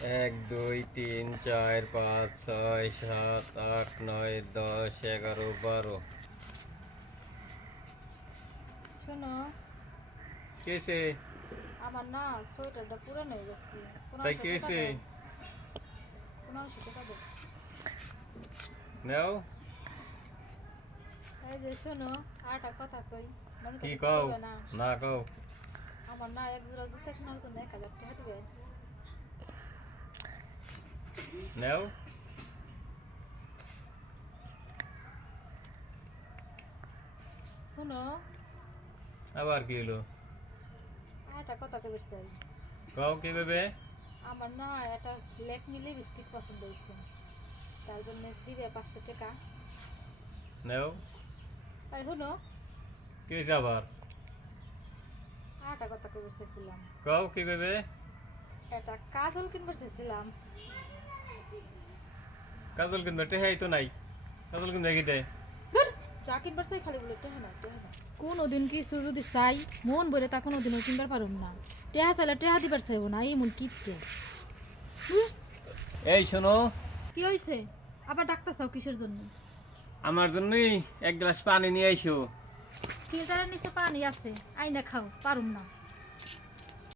1 2 3 4 5 6 7 8 9 10 11 12 শোনো, কেসে আমার না সোয়েটারটা পুরানো হয়ে গেছে। তাই কেসে 1500 টাকা দাও। নাও এই যে শোনো, আরেকটা কথা কই, মনে তো কি কিছু কও করবে না। না কও আমার না এক জোড়া জুতা কেনার জন্য 1000 টাকা দিবে। নাও শোনো, আবার কি হলো আরেকটা কথা কইবার চাই। কও কি কইবে আমার না একটা ল্যাকমি লিপস্টিক পছন্দ হয়েছে, তার জন্য দিবে 500 টাকা। নাও তাই শোনো, কি হইছে আবার আরেকটা কথা কইবার চাইছিলাম। কও কি কইবে একটা কাজল কিনবার চাইছিলাম। কাজল কিনবে টেহাই তো নাই কাজল কিনবে কি দেয় ধুর, যা কিনবার চাই খালি বলে টেহা না টেহা না। কোনোদিন কিছু যদি চাই মন ভরে তা কোনোদিনও কিনবার পারুম না। টেহা চাইলে টেহা দিবার চাইব না, এমন কিপটে। এই শোনো কি হয়েছে? আবার ডাক্তার চাও কিসের জন্য? আমার জন্যই এক গ্লাস পানি নিয়ে আইসো ফিল্টারের নিচে পানি আছে, আইনা খাও, পারুম না।